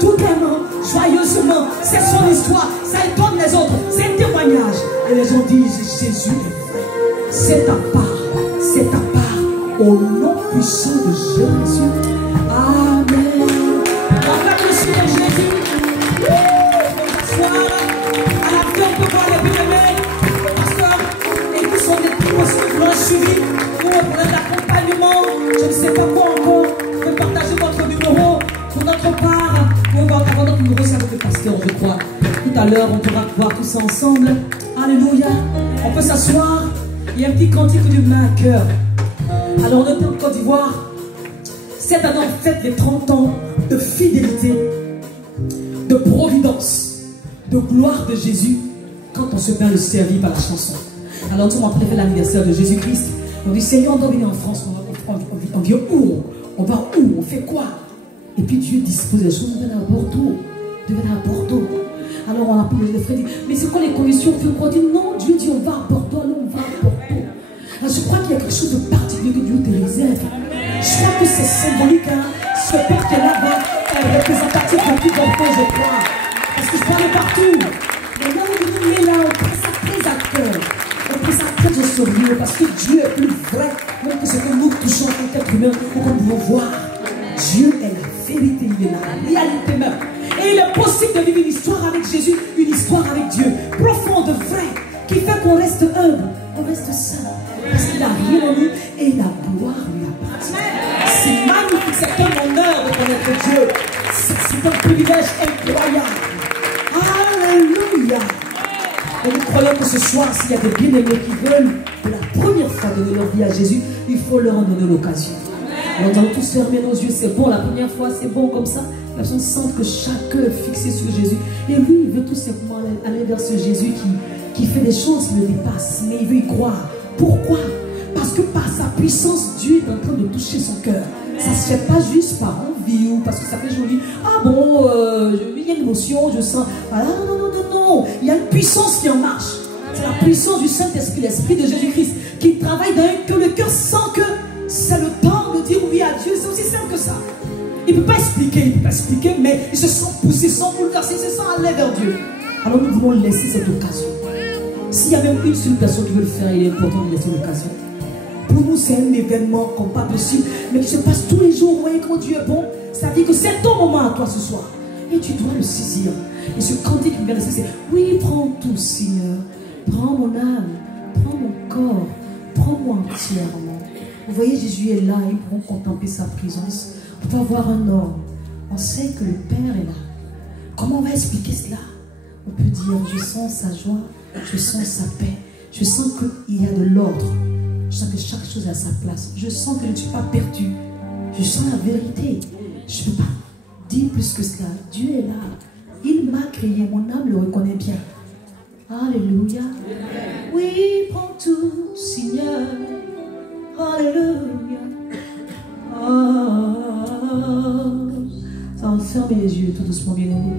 tout aimant, joyeusement. C'est son histoire, ça étonne les autres, c'est un témoignage. Et les gens disent, Jésus est vrai. C'est ta part, au nom puissant de Jésus. Amen. Enfin, le Seigneur Jésus. Bonsoir. À la fin, on peut voir les bien-aimés. Pasteur, et nous sommes des plus aussi qui l'ont suivi pour l'accompagnement. Je ne sais pas quoi encore. Vous pouvez partager votre numéro pour notre part. Vous pouvez avoir notre numéro, c'est avec le pasteur, je crois. Tout à l'heure, on pourra voir tout ça ensemble. Alléluia. On peut s'asseoir. Il y a un petit cantique du main à cœur. Alors, on est en Côte d'Ivoire. Cette année, on fête les 30 ans de fidélité, de providence, de gloire de Jésus quand on se fait le servir par la chanson. Alors, tout le monde fait l'anniversaire de Jésus-Christ. On dit, Seigneur, on doit venir en France. On vient où? On va où? On fait quoi? Et puis Dieu dispose des choses. On va à Bordeaux. Alors on a appelé les frères, mais c'est quoi les conditions? On dit non, Dieu dit on va à Bordeaux, alors on va à Bordeaux. Alors je crois qu'il y a quelque chose de particulier que Dieu te réserve. Je crois que c'est symbolique, hein. Ce peuple qui est là-bas est représentatif de tout Bordeaux, je crois. Parce que je parle partout. Mais là où nous est là, on prend ça très à cœur. On prend ça très au sérieux, parce que Dieu est plus vrai, même que ce que nous touchons en tant qu'être humain, pour qu'on puisse voir. Dieu est la vérité, il est la réalité même. Et il est possible de vivre une histoire avec Jésus, une histoire avec Dieu, profonde, vraie, qui fait qu'on reste humble, on reste saint, parce qu'il a rien en nous et la gloire lui appartient. C'est magnifique, c'est un honneur de connaître Dieu. C'est un privilège incroyable. Alléluia. Et nous croyons que ce soir, s'il y a des bien-aimés qui veulent pour la première fois donner leur vie à Jésus, il faut leur en donner l'occasion. Alors nous allons tous fermer nos yeux, c'est bon, la première fois c'est bon comme ça. La personne sent que chacun est fixé sur Jésus. Et lui, il veut tout simplement aller vers ce Jésus qui fait des choses qui le dépassent. Mais il veut y croire. Pourquoi? Parce que par sa puissance, Dieu est en train de toucher son cœur. Ça ne se fait pas juste par envie ou parce que ça fait joli. Ah bon, il y a une émotion, je sens. Ah, non. Il y a une puissance qui en marche. C'est la puissance du Saint-Esprit, l'Esprit de Jésus-Christ qui travaille dans que le cœur sent que c'est le temps de dire oui à Dieu. C'est aussi simple que ça. Il ne peut pas expliquer, mais il se sent poussé, il se sent bouleversé, il se sent aller vers Dieu. Alors nous voulons laisser cette occasion. S'il y a même une seule personne qui veut le faire, il est important de laisser l'occasion. Pour nous, c'est un événement comme pas possible, mais qui se passe tous les jours. Vous voyez quand Dieu est bon, c'est-à-dire que c'est ton moment à toi ce soir. Et tu dois le saisir. Et ce cantique qui vient de se dire, oui, prends tout, Seigneur. Prends mon âme, prends mon corps, prends-moi entièrement. Vous voyez, Jésus est là, ils pourront contempler sa présence. On peut avoir un homme. On sait que le Père est là. Comment on va expliquer cela? On peut dire, je sens sa joie, je sens sa paix, je sens qu'il y a de l'ordre, je sens que chaque chose est à sa place, je sens que je ne suis pas perdu, je sens la vérité. Je ne peux pas dire plus que cela. Dieu est là. Il m'a créé, mon âme le reconnaît bien. Alléluia. Oui, prends tout, Seigneur. Alléluia. Ça, on ferme les yeux tout doucement, bien aimé.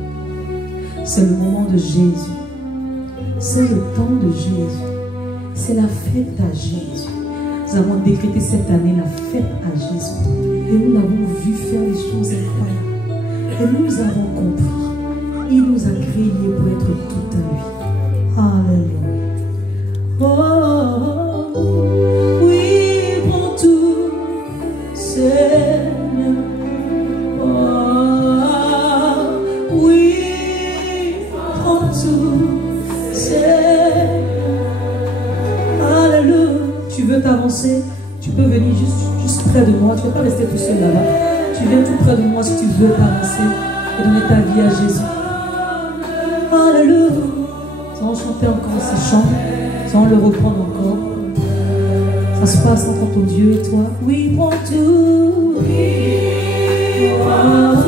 C'est le moment de Jésus. C'est le temps de Jésus. C'est la fête à Jésus. Nous avons décrété cette année la fête à Jésus. Et nous l'avons vu faire des choses incroyables. Et nous avons compris. Il nous a créés pour être tout à lui. Alléluia. Oh, oui, prends tout, Seigneur. Tu veux t'avancer, tu peux venir juste près de moi. Tu ne vas pas rester tout seul là-bas. Tu viens tout près de moi si tu veux t'avancer et donner ta vie à Jésus. Alléluia. Sans chanter encore ce chant, sans le reprendre encore. Ça se passe entre ton Dieu et toi. Oui, prends tout. Oui, prends tout.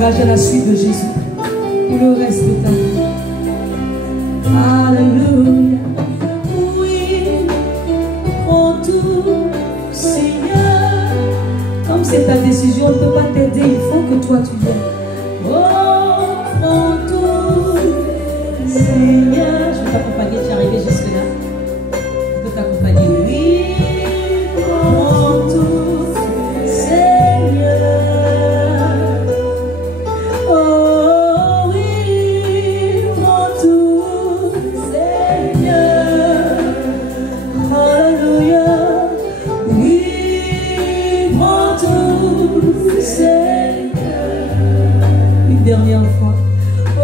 À la suite de Jésus pour le reste de ta vie. Alléluia. Oui, prends tout, Seigneur. Comme c'est ta décision, on ne peut pas t'aider. Il faut que toi tu viennes. Oh, prends tout, Seigneur. Je vais t'accompagner, tu es arrivé jusque-là. Je peux t'accompagner. Oui, prends tout, Seigneur. Dernière fois. Oh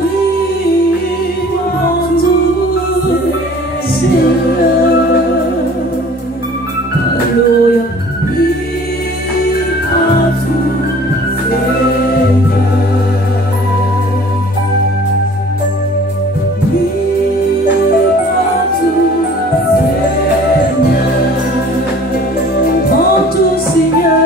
oui, prends tout, Seigneur. Alléluia. Oui, prends tout, Seigneur. Oui, prends tout, Seigneur. Prends tout, Seigneur.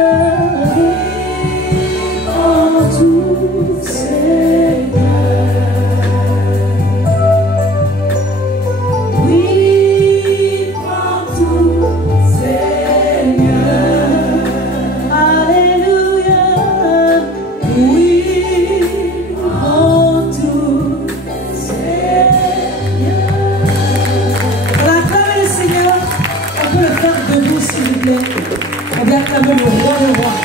On vient acclamer le roi des rois.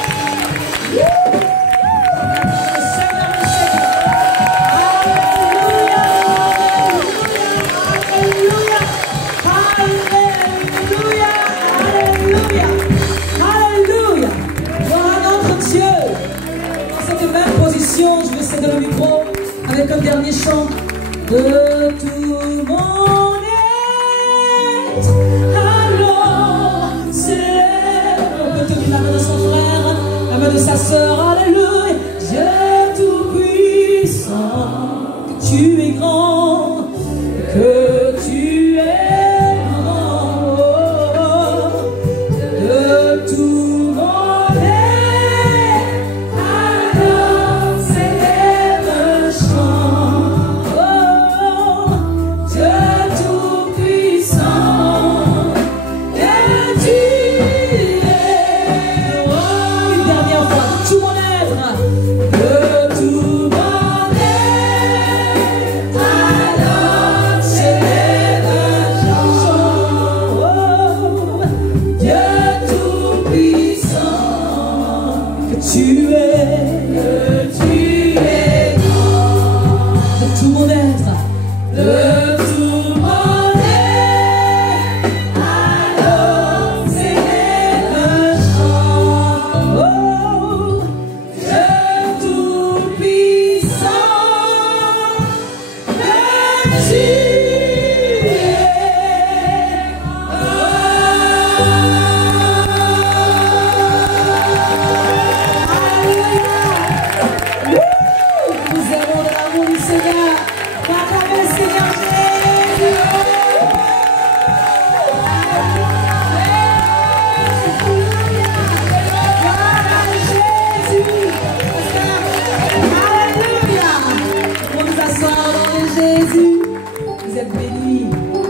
Alléluia. Gloire à notre Dieu. Dans cette même position, je vais céder le micro avec un dernier chant de tout mon être. Alors, c'est on peut tenir la main de son frère, la main de sa sœur. Alléluia. Dieu tout-puissant, tu es grand, que tu es grand, de tout mon être. Alors c'est le chant, Dieu tout-puissant, que tu es. Une dernière fois, tout mon être.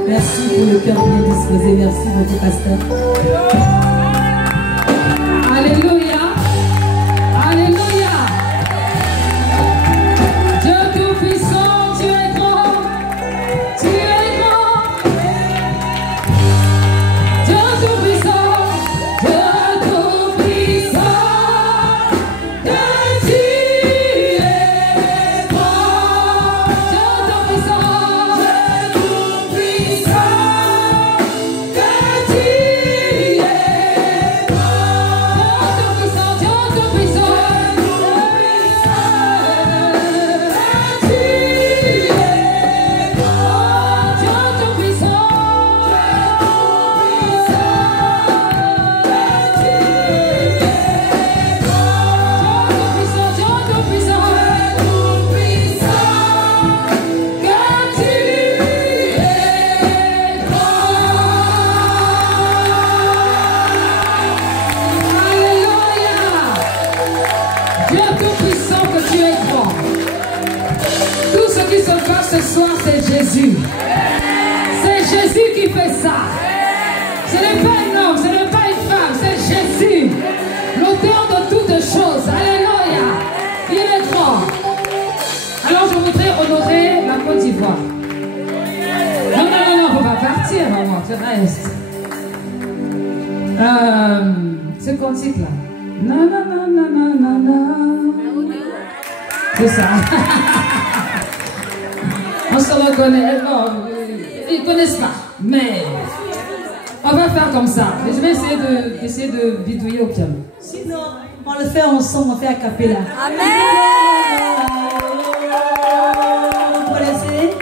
Merci pour le cœur bien disposé. Merci, votre pasteur. Alléluia. Alléluia. Dieu Tout-Puissant, tu es grand. Tu es grand. Dieu Tout-Puissant. Dieu Tout-Puissant. Que tu es grand. Dieu Tout-Puissant. Dieu Tout-Puissant. Que tu es ce soir, c'est Jésus. C'est Jésus qui fait ça. Ce n'est pas un homme, ce n'est pas une femme, c'est Jésus, l'auteur de toutes choses. Alléluia. Il est grand. Alors je voudrais honorer la Côte d'Ivoire. Non, non, non, non, on ne va pas partir, maman, tu restes. Ce cantique-là. Non, non, non, non, non, non, non. C'est ça. On se reconnaît, non, ils ne connaissent pas, mais on va faire comme ça. Mais je vais essayer de bidouiller au piano. Sinon, on le fait ensemble, on fait a cappella. Amen. Vous connaissez?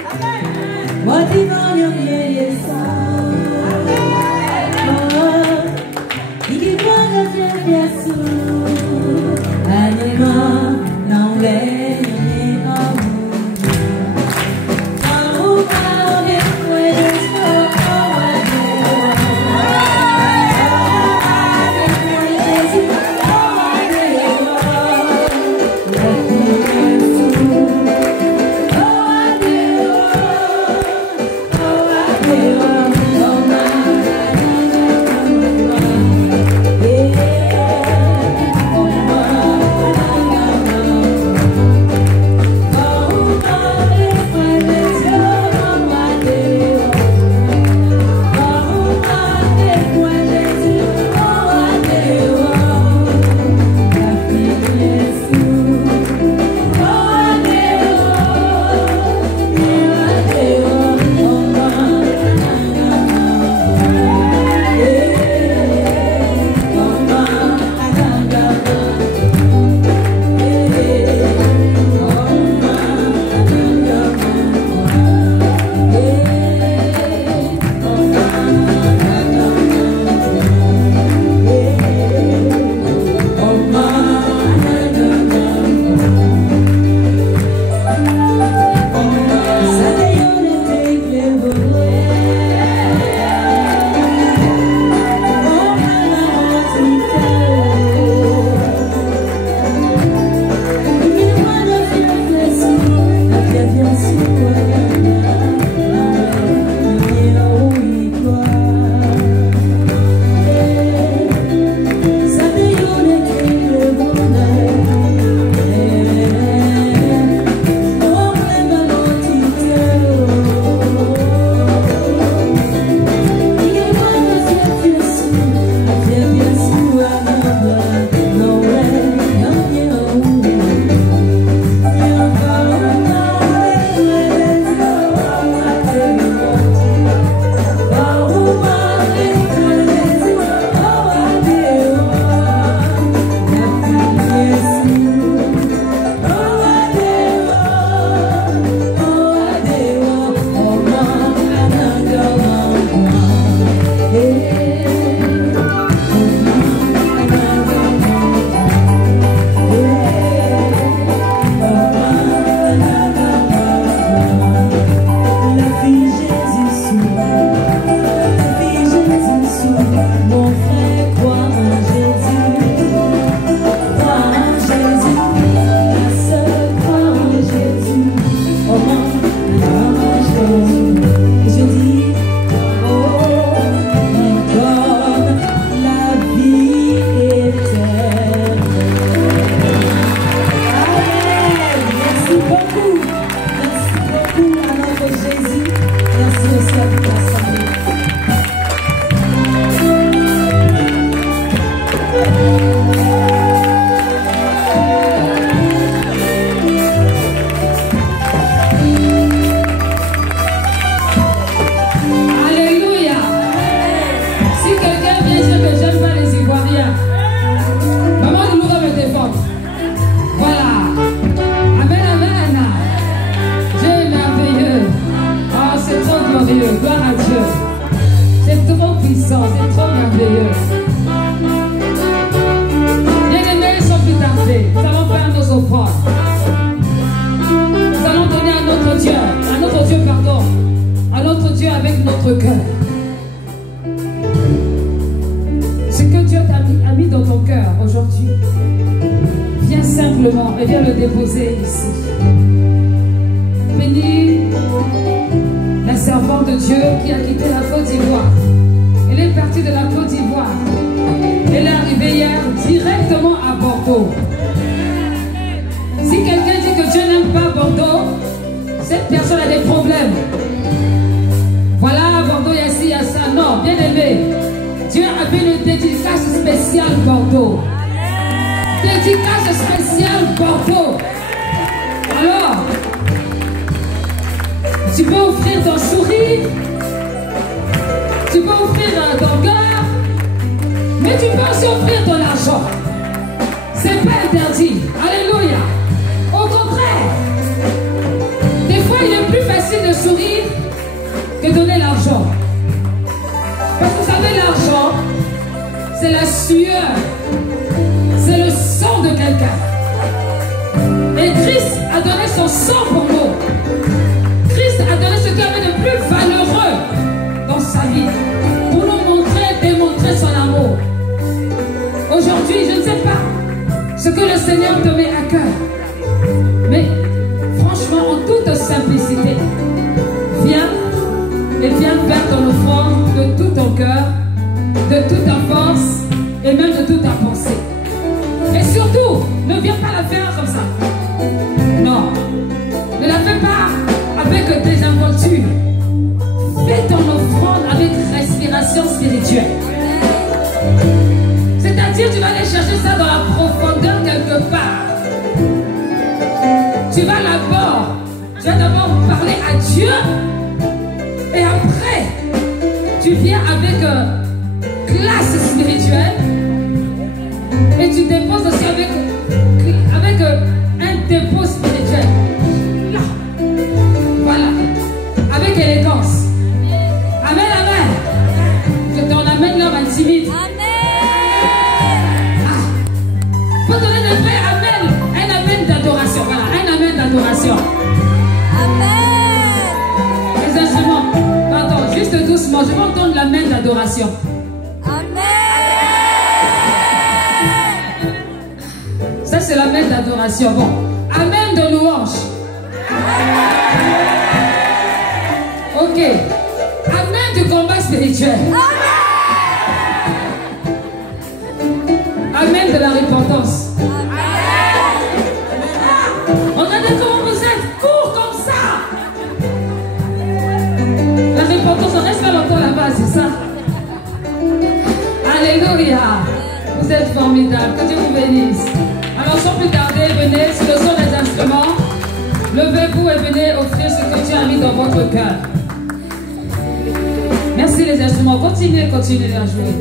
Merci aussi à toute l'Assemblée. Alléluia. Si quelqu'un vient dire que j'aime pas les Ivoiriens, maman nous va me défendre. Voilà. Amen, amen. Dieu est merveilleux. Oh, c'est trop glorieux. Gloire à Dieu. C'est trop puissant. C'est trop merveilleux. Bien-aimés, sans plus tarder, nous allons faire nos offrandes. Nous allons donner à notre Dieu, pardon, à notre Dieu avec notre cœur. Ce que Dieu t'a mis dans ton cœur aujourd'hui, viens simplement et viens le déposer ici. Bénis la servante de Dieu qui a quitté la Côte d'Ivoire. Elle est partie de la Côte d'Ivoire. Elle est arrivée hier directement à Bordeaux. Si quelqu'un dit que Dieu n'aime pas Bordeaux, cette personne a des problèmes. Voilà, Bordeaux, il y a ci, il y a ça. Non, bien aimé, Dieu a fait une dédicace spéciale Bordeaux. Dédicace spéciale Bordeaux. Alors, tu peux offrir ton sourire, tu peux offrir ton cœur, mais tu peux aussi offrir ton argent. C'est pas interdit. Alléluia. Au contraire, des fois il est plus facile de sourire que donner l'argent. Parce que vous savez, l'argent, c'est la sueur, c'est le sang de quelqu'un. Et Christ a donné son sang pour nous. Christ a donné ce qu'il y avait de plus valeureux dans sa vie pour nous montrer, démontrer son amour. Aujourd'hui, je ne sais pas ce que le Seigneur te met à cœur, mais franchement, en toute simplicité, viens et viens faire ton offrande de tout ton cœur, de toute ta force et même de toute ta pensée. Et surtout, ne viens pas la faire comme ça. Non, ne la fais pas avec désinvolture. Fais ton offrande avec respiration spirituelle. C'est-à-dire, tu vas aller chercher ça dans la profondeur quelque part. Tu vas d'abord parler à Dieu. Et après, tu viens avec classe spirituelle. Et tu déposes aussi avec un dépôt spirituel. Là. Voilà. Avec élégance. Amen, amen. Que ton amen leur intimide. Faut donner le vrai amen. Un amen d'adoration. Voilà, un amen d'adoration. Amen. Les instruments. Pardon, juste doucement. Je vais entendre l'amen d'adoration. Amen. Ça, c'est l'amen d'adoration. Bon. Amen de louange. Ok. Amen du combat spirituel. Amen de la repentance. Regardez comment vous êtes court comme ça. La repentance, on reste pas longtemps là-bas, c'est ça. Alléluia. Vous êtes formidables. Que Dieu vous bénisse. Alors sans plus tarder, venez sur le son des instruments. Levez-vous et venez offrir ce que Dieu a mis dans votre cœur. Merci les instruments. Continuez à jouer.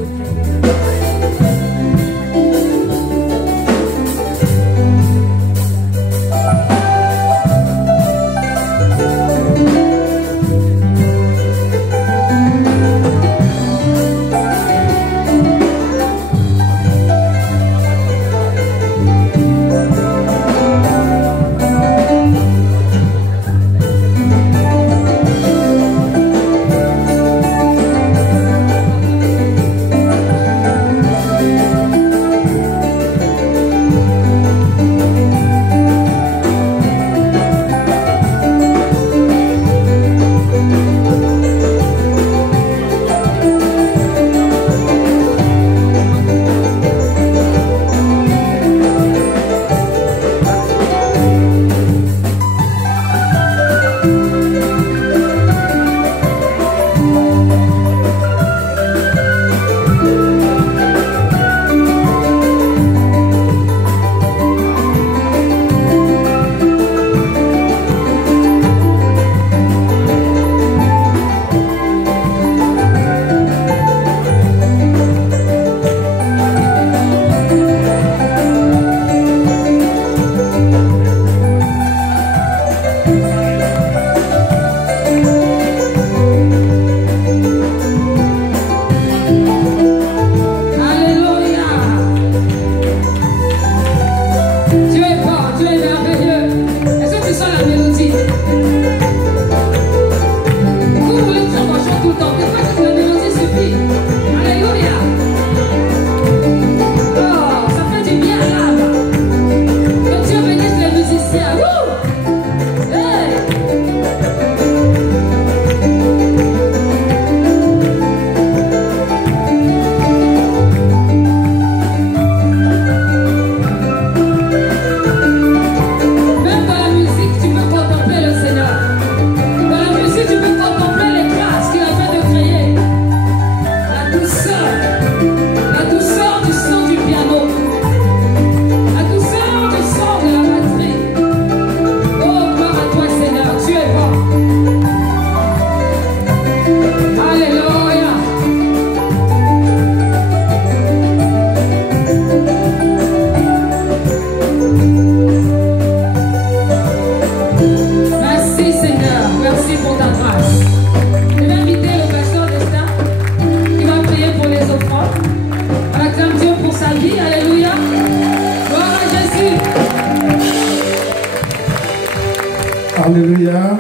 Alléluia.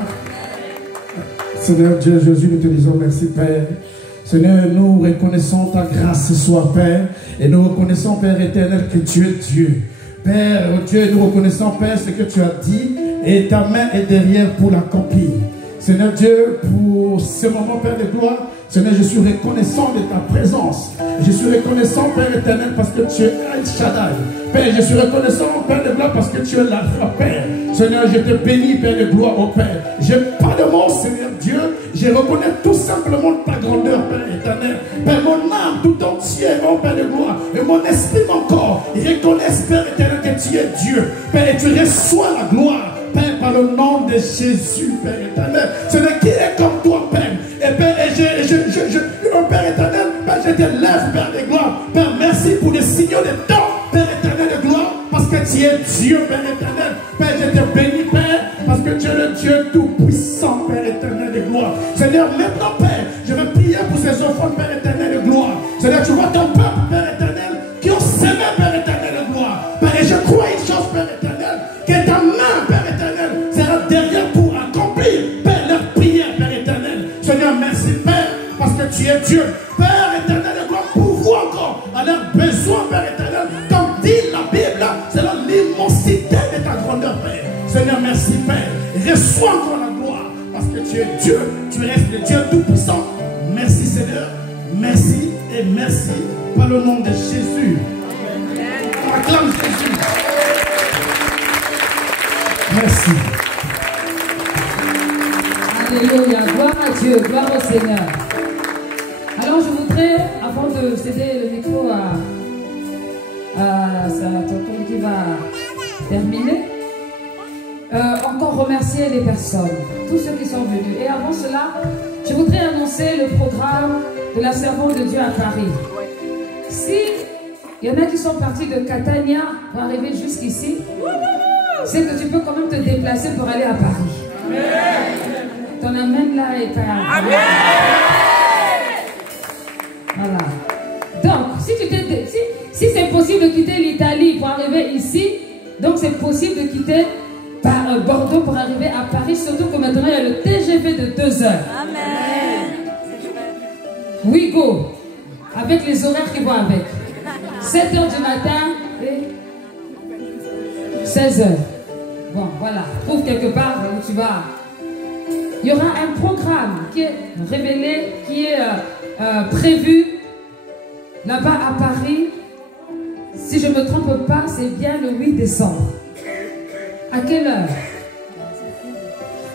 Seigneur Dieu Jésus, nous te disons merci Père. Seigneur, nous reconnaissons ta grâce ce soir Père. Et nous reconnaissons Père éternel que tu es Dieu. Père Dieu, nous reconnaissons Père ce que tu as dit. Et ta main est derrière pour l'accomplir. Seigneur Dieu, pour ce moment Père de gloire, Seigneur, je suis reconnaissant de ta présence. Je suis reconnaissant, Père éternel, parce que tu es El Shaddai. Père, je suis reconnaissant, Père de gloire, parce que tu es l'Alpha, Père. Seigneur, je te bénis, Père de gloire, au Père. Je n'ai pas de mots, Seigneur Dieu. Je reconnais tout simplement ta grandeur, Père éternel. Père, mon âme tout entière, mon Père de gloire, et mon esprit, mon corps, reconnaissent, Père éternel, que tu es Dieu. Père, et tu reçois la gloire. Père, par le nom de Jésus, Père éternel. Seigneur, qui est comme toi, Père. Et Père, Père éternel, Père, je te lève, Père de gloire. Père, merci pour les signaux de temps, Père éternel de gloire, parce que tu es Dieu, Père éternel. Père, je te bénis, Père, parce que tu es le Dieu tout-puissant, Père éternel de gloire. Seigneur, maintenant, Père, je vais prier pour ces enfants, Père éternel de gloire. Seigneur, tu vois ton peuple, Père éternel, qui ont semé, Père éternel de gloire. Père, et je crois une chose, Père éternel, que ta main, Père éternel, sera derrière pour accomplir, Père, leur prière, Père éternel. Seigneur, merci, Père, parce que tu es Dieu. Père éternel de gloire, pourvois encore à leurs besoins, Père éternel. Comme dit la Bible, c'est l'immensité de ta grandeur, Père. Seigneur, merci, Père. Reçois encore la gloire, parce que tu es Dieu. Tu restes le Dieu tout-puissant. Merci, Seigneur. Merci et merci par le nom de Jésus. Acclame Jésus. Merci. Alléluia. Gloire à Dieu. Gloire au Seigneur. Alors je voudrais, avant de céder le micro à sa tonton qui va terminer, encore remercier les personnes, tous ceux qui sont venus. Et avant cela, je voudrais annoncer le programme de la Servante de Dieu à Paris. Si il y en a qui sont partis de Catania pour arriver jusqu'ici, c'est que tu peux quand même te déplacer pour aller à Paris. Ton amen là est à... Amen. Voilà. Donc, si c'est possible de quitter l'Italie pour arriver ici, donc c'est possible de quitter par Bordeaux pour arriver à Paris, surtout que maintenant il y a le TGV de 2 heures. Amen. Ouigo, avec les horaires qui vont avec. 7 heures du matin et 16 heures. Bon, voilà. Trouve quelque part où tu vas. Il y aura un programme qui est révélé, qui est prévu là-bas à Paris. Si je ne me trompe pas, c'est bien le 8 décembre. À quelle heure?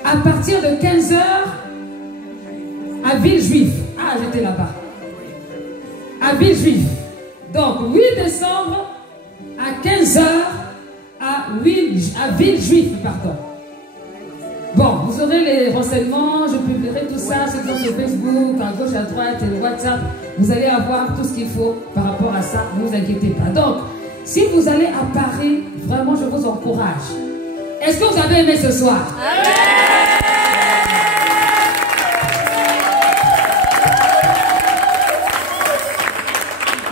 À partir de 15 heures à Villejuif. Ah, j'étais là-bas. À Villejuif. Donc, 8 décembre à 15 heures à Villejuif, pardon. Bon, vous aurez les renseignements, je publierai tout ça sur Facebook, à gauche, à droite, et le WhatsApp. Vous allez avoir tout ce qu'il faut par rapport à ça, ne vous inquiétez pas. Donc, si vous allez à Paris, vraiment, je vous encourage. Est-ce que vous avez aimé ce soir?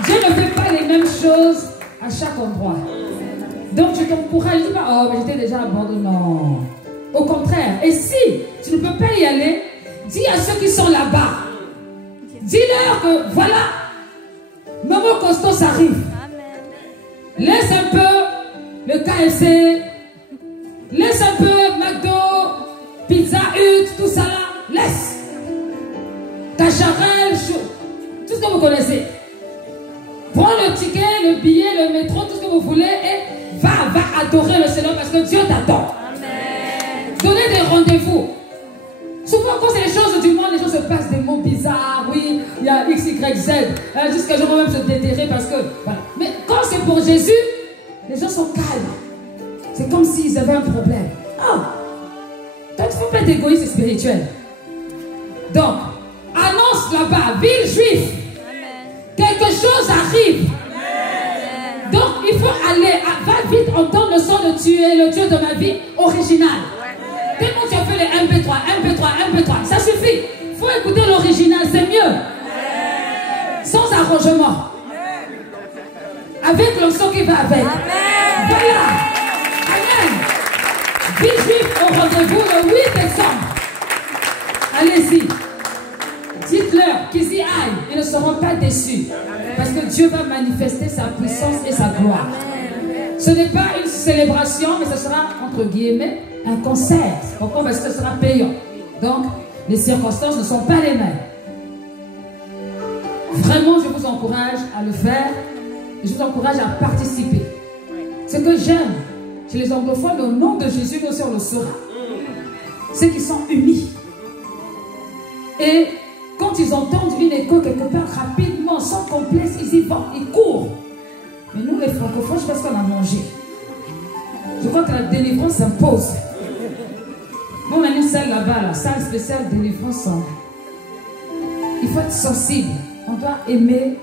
Je ne fais pas les mêmes choses à chaque endroit. Donc, je t'encourage, je dis pas, oh, mais j'étais déjà à Bordeaux. Non. Au contraire, et si tu ne peux pas y aller, dis à ceux qui sont là-bas, dis-leur que voilà, Momo Costos arrive. Laisse un peu le KFC, laisse un peu McDo, Pizza Hut, tout ça là, laisse. Cacharel, tout ce que vous connaissez. Prends le ticket, le billet, le métro, tout ce que vous voulez et va adorer le Seigneur parce que Dieu t'attend. Donnez des rendez-vous. Souvent, quand c'est les choses du monde, les gens se passent des mots bizarres. Oui, il y a X, Y, Z. Jusqu'à jour même se déterrer parce que... Voilà. Mais quand c'est pour Jésus, les gens sont calmes. C'est comme s'ils avaient un problème. Oh, toi, tu ne faut pas être égoïste et spirituel. Donc, annonce là-bas, Villejuif. Quelque chose arrive. Amen. Donc, il faut aller, va vite entendre le son de tu es le Dieu de ma vie original. Tellement tu as fait les MP3, ça suffit. Il faut écouter l'original, c'est mieux. Sans arrangement. Avec le son qui va avec. Voilà. Amen. Villejuif au rendez-vous le 8 décembre. Allez-y. Dites-leur qu'ils y aillent. Ils ne seront pas déçus. Parce que Dieu va manifester sa puissance et sa gloire. Ce n'est pas une célébration, mais ce sera, entre guillemets, un concert. Pourquoi? Parce que ce sera payant. Donc, les circonstances ne sont pas les mêmes. Vraiment, je vous encourage à le faire. Et je vous encourage à participer. Ce que j'aime chez les anglophones, au nom de Jésus, nous aussi on le sera. C'est qu'ils sont unis. Et quand ils entendent une écho quelque part, rapidement, sans complexe, ils y vont, ils courent. Mais nous, les francophones, je sais pas ce qu'on a mangé. Je crois que la délivrance s'impose. Nous, on a une salle là-bas, la salle spéciale délivrance. Il faut être sensible. On doit aimer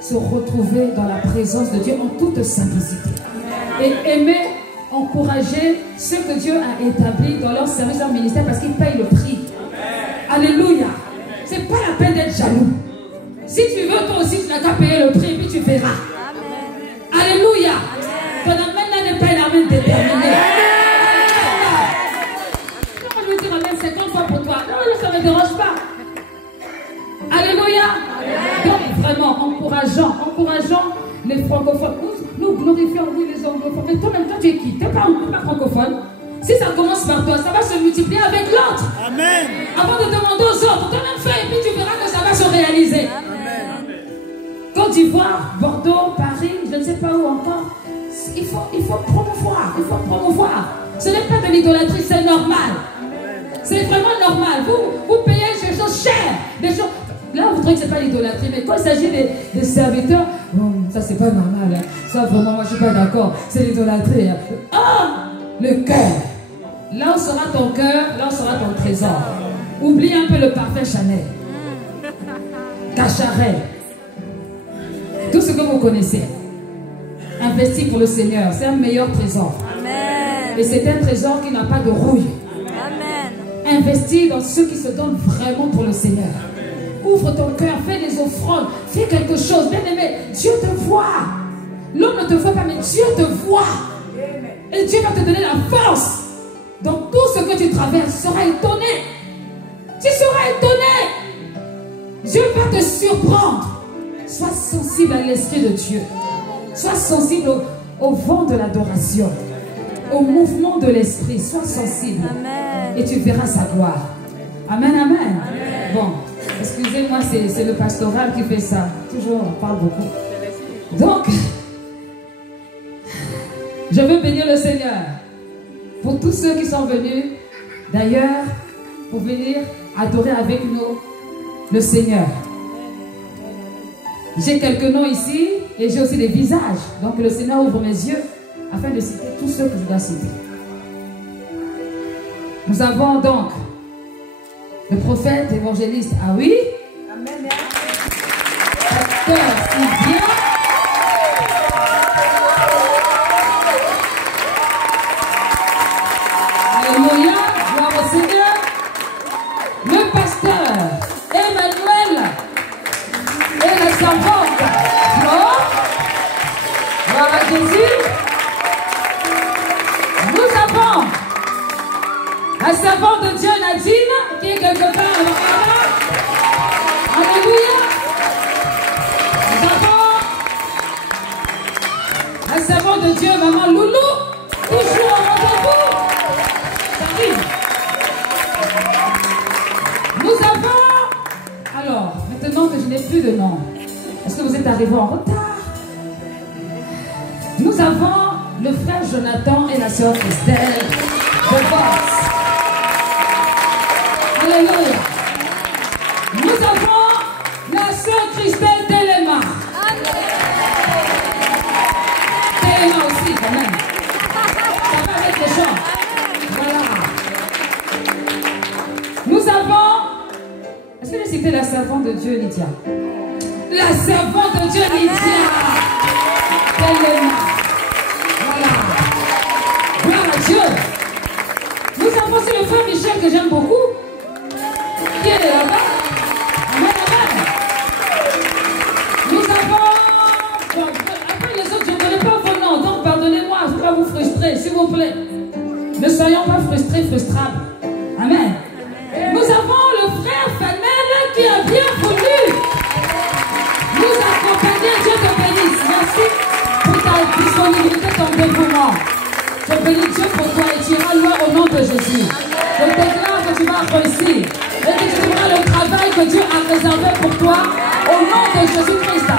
se retrouver dans la présence de Dieu en toute simplicité. Et aimer encourager ceux que Dieu a établis dans leur service, leur ministère, parce qu'ils payent le prix. Alléluia. C'est pas la peine d'être jaloux. Si tu veux, toi aussi, tu n'as qu'à payer le prix et puis tu verras. Alléluia. Ton amène là n'est pas une amène déterminée. Non, je veux dire amène 50 fois pour toi. Non, ça ne me dérange pas. Alléluia. Donc vraiment, encourageons les francophones. Nous glorifions, oui, les anglophones. Mais toi-même, toi, tu es qui? Tu n'es pas francophone. Si ça commence par toi, ça va se multiplier avec l'autre. Amen. Avant de demander aux autres, toi-même fais et puis tu verras que ça va se réaliser. Amen. Côte d'Ivoire, Bordeaux, Paris, je ne sais pas où encore. Il faut promouvoir. Il faut promouvoir. Ce n'est pas de l'idolâtrie, c'est normal. C'est vraiment normal. Vous payez des choses chères. Des choses... Là, vous trouvez que ce n'est pas l'idolâtrie, mais quand il s'agit des serviteurs, bon, ça c'est pas normal. Hein. Ça vraiment, moi je suis pas d'accord. C'est l'idolâtrie. Hein. Ah, le cœur. Là où sera ton cœur, là où sera ton trésor. Oublie un peu le parfum Chanel. Cacharet. Tout ce que vous connaissez. Investis pour le Seigneur. C'est un meilleur trésor. Amen. Et c'est un trésor qui n'a pas de rouille. Amen. Investis dans ceux qui se donnent vraiment pour le Seigneur. Ouvre ton cœur, fais des offrandes, fais quelque chose. Bien aimé, Dieu te voit. L'homme ne te voit pas, mais Dieu te voit. Et Dieu va te donner la force. Donc tout ce que tu traverses sera étonné. Tu seras étonné. Dieu va te surprendre. Sois sensible à l'Esprit de Dieu. Sois sensible au vent de l'adoration, au mouvement de l'Esprit. Sois sensible. Amen. Et tu verras sa gloire. Amen, amen. Amen. Bon, excusez-moi, c'est le pastoral qui fait ça. Toujours, on parle beaucoup. Donc, je veux bénir le Seigneur pour tous ceux qui sont venus, d'ailleurs, pour venir adorer avec nous le Seigneur. J'ai quelques noms ici et j'ai aussi des visages. Donc le Seigneur ouvre mes yeux afin de citer tous ceux que je dois citer. Nous avons donc le prophète évangéliste. Ah oui? Amen. Pasteur Sylvien. Alléluia, gloire au Seigneur. Le pasteur Emmanuel et la servante Flore. Gloire à Jésus. Nous avons la servante de Dieu Nadine qui est quelque part là. Alléluia. Nous avons la servante de Dieu Maman Loulou, toujours au rendez-vous. Nous avons, alors, maintenant que je n'ai plus de nom, est-ce que vous êtes arrivés en retard? Nous avons le frère Jonathan et la sœur Christelle de Boss. Alléluia. Nous avons la sœur Christelle Téléma. Téléma aussi, quand même. Ça va avec les chants. Voilà. Nous avons... Est-ce que j'ai cité la servante de Dieu, Lydia? La servante de Dieu, Lydia. Téléma. Voilà. Gloire à Dieu. Nous avons aussi le frère Michel que j'aime beaucoup. Qui est là-bas. Amen, amen. Nous avons... Bon, après les autres, je ne connais pas vos noms, donc pardonnez-moi, je ne vais pas vous frustrer, s'il vous plaît. Ne soyons pas frustrés, frustrables. Amen. Nous avons le frère Fanel qui a bien voulu nous accompagner. Dieu te bénisse. Merci pour ta disponibilité, ton dévouement. Je bénis Dieu pour toi et tu iras loin au nom de Jésus. Je déclare que tu vas réussir et que tu feras le travail que Dieu a réservé pour toi au nom de Jésus-Christ.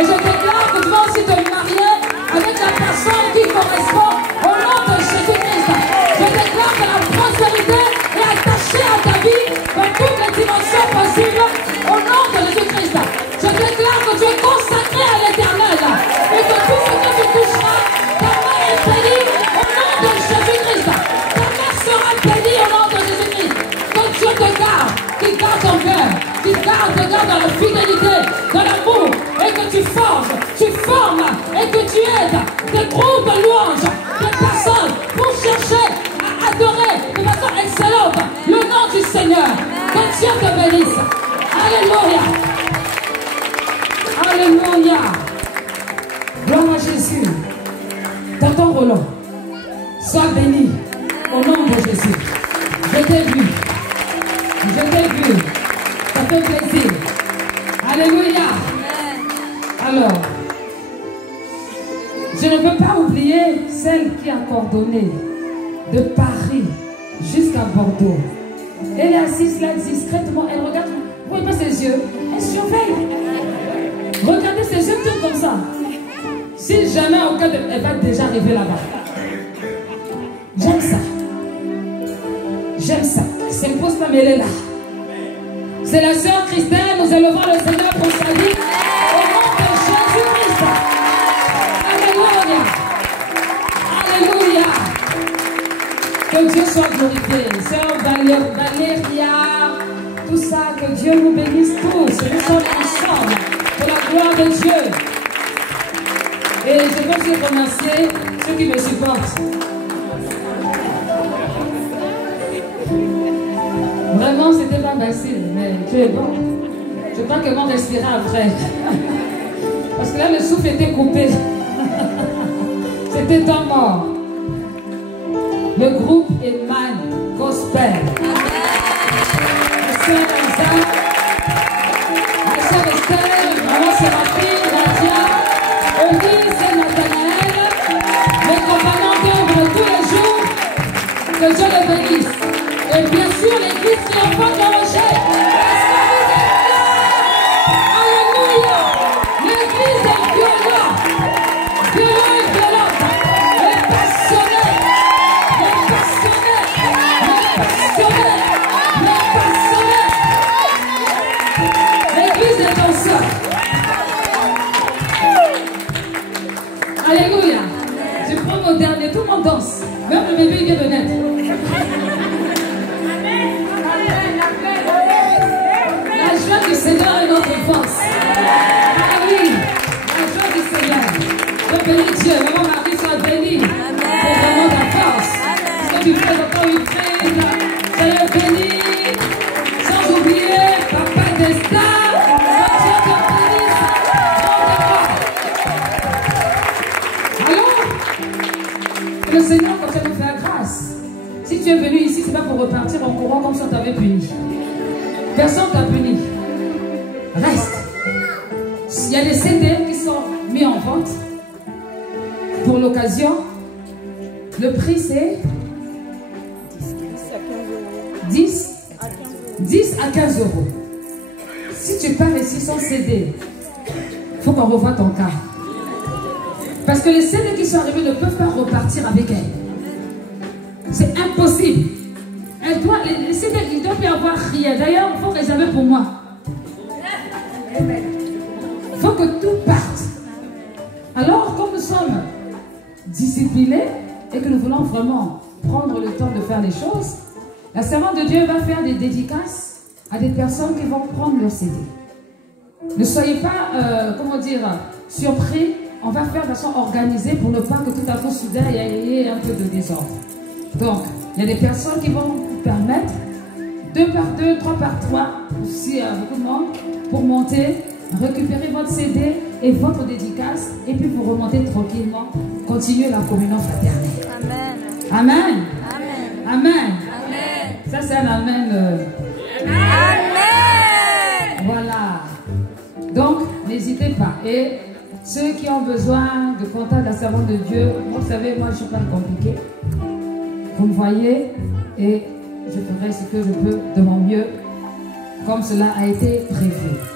Et je déclare que tu vas aussi te marier avec la personne qui correspond au nom de Jésus-Christ. Je déclare que la prospérité est attachée à ta vie dans toutes les dimensions possibles au nom de Jésus-Christ. Je déclare que tu es consacré à l'Éternel et que tout ce que tu toucheras, ta main est bénie au nom de Jésus-Christ. Ta main sera bénie au nom de Jésus-Christ. Que Dieu te garde, qu'il garde ton cœur, qu'il te garde dans la fidélité, dans l'amour, et que tu forges, tu formes et que tu aides des groupes de louanges, des personnes pour chercher à adorer de façon excellente le nom du Seigneur. Que Dieu te bénisse. Alléluia. Alléluia. Gloire à Jésus. Tonton Roland, sois béni au nom de Jésus. Je t'ai vu. Je t'ai vu. Ça fait plaisir. Alléluia. Alors, je ne peux pas oublier celle qui a coordonné de Paris jusqu'à Bordeaux. Elle est assise là discrètement, elle regarde, vous voyez pas ses yeux, elle surveille. Regardez ses yeux tout comme ça. Si jamais au cas de... elle va déjà arriver là-bas. J'aime ça. J'aime ça. Elle s'impose pas, mais elle est là. C'est la sœur Christelle, nous élevons le Seigneur pour sa vie. Au nom de Jésus-Christ. Alléluia. Alléluia. Que Dieu soit glorifié. Sœur Valéria, tout ça, que Dieu nous bénisse tous. Nous sommes ensemble pour la gloire de Dieu. Et je veux aussi remercier ceux qui me supportent. Vraiment, c'était pas facile, mais Dieu est bon. Je crois que vont respirer après. Parce que là, le souffle était coupé. C'était temps mort. Le groupe Eman Gospel. La sœur Elsa, la sœur Estelle, maman Séraphine, Nadia, Eunice et Nathanaël, les compagnons d'œuvre tous les jours. Que Dieu les bénisse. Et bien sûr, l'église qui enfante le rocher. Alléluia. L'église est violente. Violente et violente. Les passionnés. Les passionnés. Les passionnés. Les passionnés. L'église est danseur. Alléluia. Je prends mon dernier. Tout le monde danse. Même le bébé vient de naître. La joie du Seigneur est notre force. Ah oui, la joie du Seigneur. Je bénis Dieu, maman Marie soit bénie. C'est vraiment ta force. Ce que tu fais encore une prise, soyez bénis. Sans oublier Papa Destin. Que Dieu te bénisse. Alors, le Seigneur continue de nous faire grâce. Si tu es venu ici, c'est pas pour repartir en courant comme ça on t'avait puni. Personne t'a puni. Reste. Il y a des CD qui sont mis en vente pour l'occasion. Le prix c'est 10 à 15 euros. Si tu pars ici sans CD, il faut qu'on revoie ton cas. Parce que les CD qui sont arrivés ne peuvent pas repartir avec elle. C'est impossible. Les CD, il ne doit plus avoir rien. D'ailleurs, il faut réserver pour moi. Il faut que tout parte. Alors, comme nous sommes disciplinés et que nous voulons vraiment prendre le temps de faire les choses, la servante de Dieu va faire des dédicaces à des personnes qui vont prendre leur CD. Ne soyez pas, surpris. On va faire de façon organisée pour ne pas que tout à coup soudain il y ait un peu de désordre. Donc, il y a des personnes qui vont vous permettre 2 par 2, 3 par 3, si beaucoup de monde, pour monter, récupérer votre CD et votre dédicace, et puis vous remontez tranquillement, continuer la communion fraternelle. Amen. Amen. Amen. Amen. Amen. Ça, c'est un amen. Amen. Voilà. Donc, n'hésitez pas. Et ceux qui ont besoin de contact de la servante de Dieu, vous savez, moi, je ne suis pas compliqué. Vous me voyez et je ferai ce que je peux de mon mieux, comme cela a été prévu.